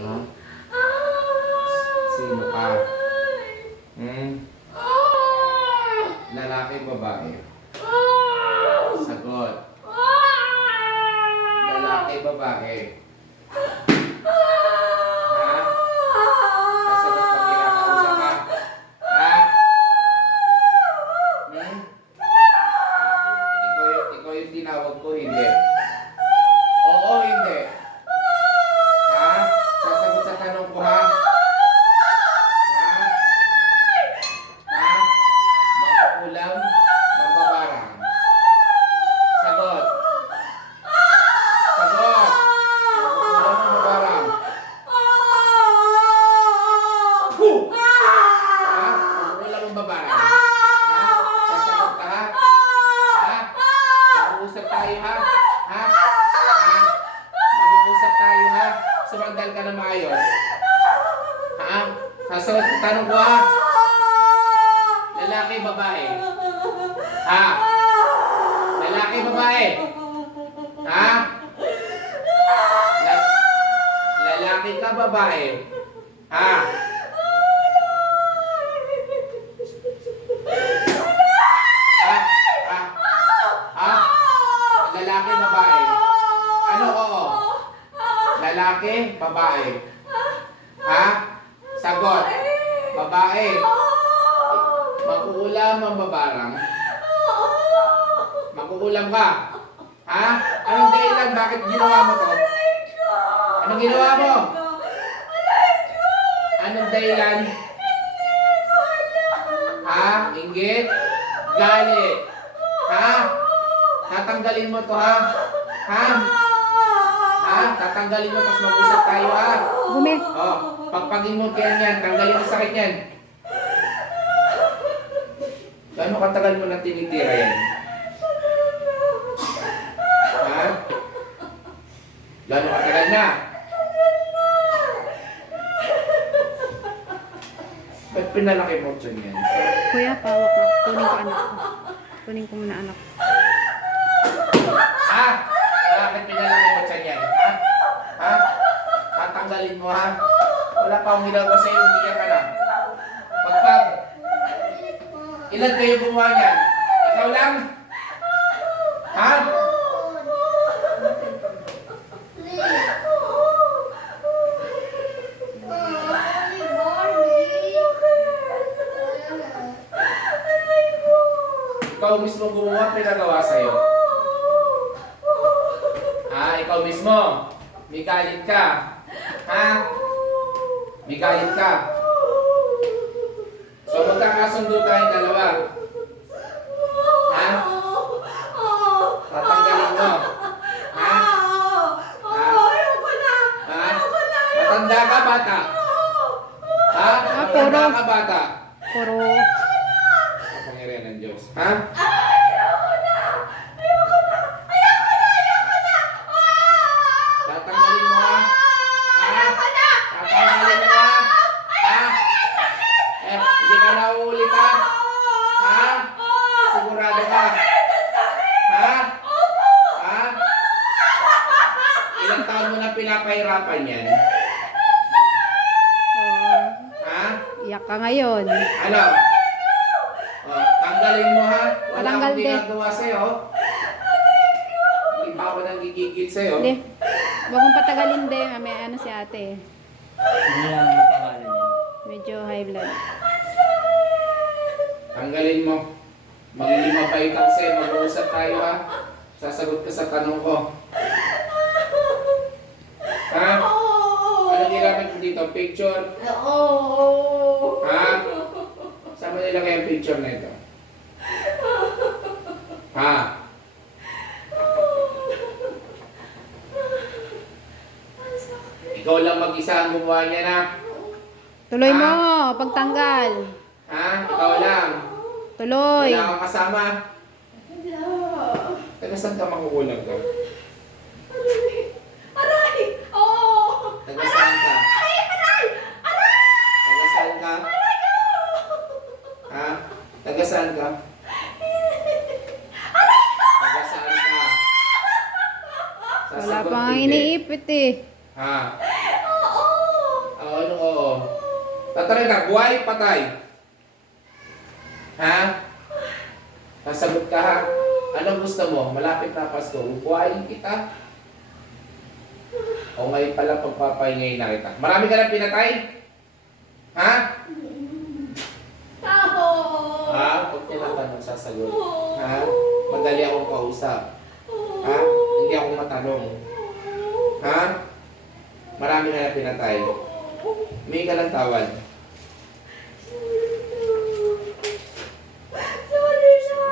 Ha? Sino ka? Hmm? Lalaki, babae? Sagot. Lalaki, babae? Ha? Sasagot pag kinakausap ka? Ha? Hmm? Ikaw yung tinawag ko, hindi? Oo, hindi? Ha? Sasagot sa tanong ko, ha? Ha? Ha? Makukulam? Mambabarang? Sagot. Sagot. Makukulam, mambabarang? Ha? Makukulam, mambabarang? Ha? Sasagot ka, ha? Ha? Mag-uusap tayo, ha? Ha? Ha? Mag-uusap tayo, ha? Sumandal ka na maayos. Ha? Sasagot ko, tanong ko, ha? Lalaki, babae? Ha? Lalaki, babae? Ha? Lalaki ka, babae? Ha? Ha? Ha? Ha? Lalaki, babae? Ano, oo? Lalaki, babae? Ha? Sagot. Babae. Makukulam, mambabarang? Makukulam ka? Ha? Anong dahilan? Bakit ginawa mo to? Anong ginawa mo? Anong dahilan? Ha? Inggit? Galit? Ha? Tatanggalin mo to, ha? Ha? Ha? Tatanggalin mo, tapos mag-usap tayo, ha? Gumi. Oh, pagpagin mo yan, tanggalin ang sakit yan. Gaano katagal mo na tinitira yan? Ha? Gaano katagal na? Ba't pinalaki mo dyan yan? Kuya, pawak na. Kunin ko anak ko. Kunin ko muna anak ko. Ha? Bakit pinalaki mo dyan yan? Ha? Ha? Tatanggalin mo, ha? Wala pa akong ginagawa sa'yo, umiyak ka na. Pagpag. Ilan kayo gumawa niyan? Ikaw lang? Ha? Ikaw mismo gumawa, pinagawa sa'yo. Ha? Ikaw mismo. May galit ka. Ha? May galit ka. So magkakasundo tayong dalawa. Ha? Tatanggalin mo. Ha? Ha? Ha? Matanda ka, bata? Ha? Matanda ka, bata? Puro. Kapangyarihan ng Diyos. Ha? Tatanggalin mo, ha? Ha? Tatanggalin mo, ha? Ha? Hindi ka na uulit, ha? Ha? Sigurado ka? Ha? Ha? Ilang taon mo na pinapahirapan yan? Oh, Ha? iyak ka ngayon. Ano? Oh, tanggalin mo, ha? Wala Patanggal akong din. ginagawa sa'yo. Hindi pa ako nanggigigil sa'yo. Hindi. Huwag mong patagalin din. May ano si ate. Hindi lang ang pangalan niya. Medyo high blood. Tanggalin mo. Magiging mabait ako sa'yo. Mag-uusap tayo, ha? Sasagot ka sa tanong ko. Ha? Ano ginamit mo dito? Picture? Ha? Saan mo nilagay ang picture na ito? Ha? Ikaw lang mag-isa ang gumawa niya na. Tuloy mo. Pagtanggal. Ha? Ikaw lang. Tuloy. Wala kang kasama. Taga saan ka makukulang ka? Taga saan ka? Taga saan ka? Ha? Taga saan ka? Taga saan ka? Wala Sasagot pang hindi. iniipit eh. Ha? Tatanungin ka, buhay, patay? Ha? Nasagot ka ha? Anong gusto mo? Malapit na Pasko. Buhayin kita? O ngayon pala pagpapahingay na kita? Marami ka na pinatay? Ha? Ha? Pag tinatanong, sasagot. Ha? Madali akong kausap. Ha? Hindi ako matanong. Ha? Marami ka na pinatay. May ka ng tawad. Sorry na!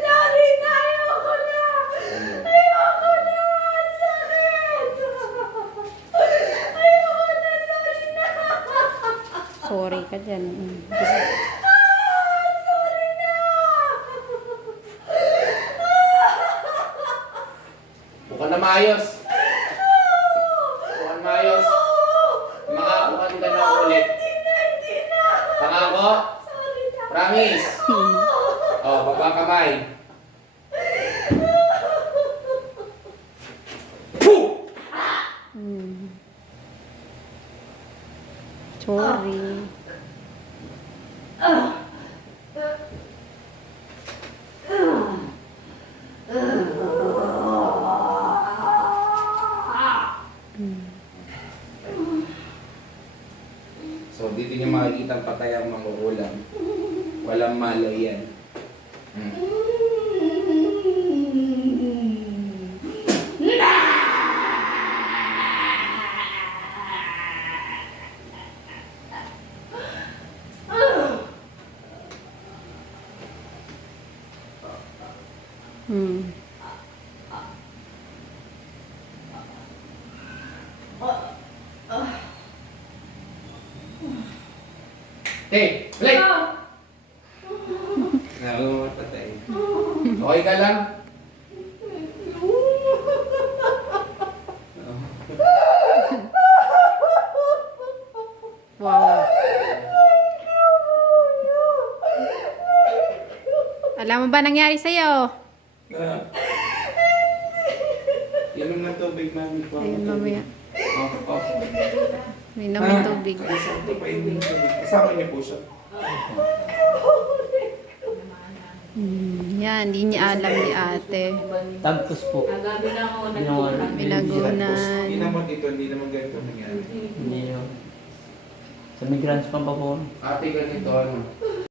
Sorry na! Ayoko na! Ayoko na! Sakit! Ayoko na! Sorry na! Sorry ka dyan. Sorry na! Mukhang na maayos. Mukhang maayos. Mangako ka nila na ulit. Hindi na! Pangako? Sorry na! Promise? O, baba kamay. Puh! Hmm. Sorry. So, dito niyo makikita ang patay ang manguulam. Walang malo yan. Hmm. Hey, balik! Patay. Okay ka lang? Wow. Alam mo ba nangyari sa'yo? Inom ng tubig, mami. Ayun, mamaya. Oh. May naman tubig. Kasama niyo po siya. Yan, hindi niya alam ni ate. Tagpos po. Nagabi na ako Ginawa na. Binagunan. Hindi naman dito, hindi naman ganito nangyari. Hindi yun. Sa migrants pa po. Ate, ganito ano.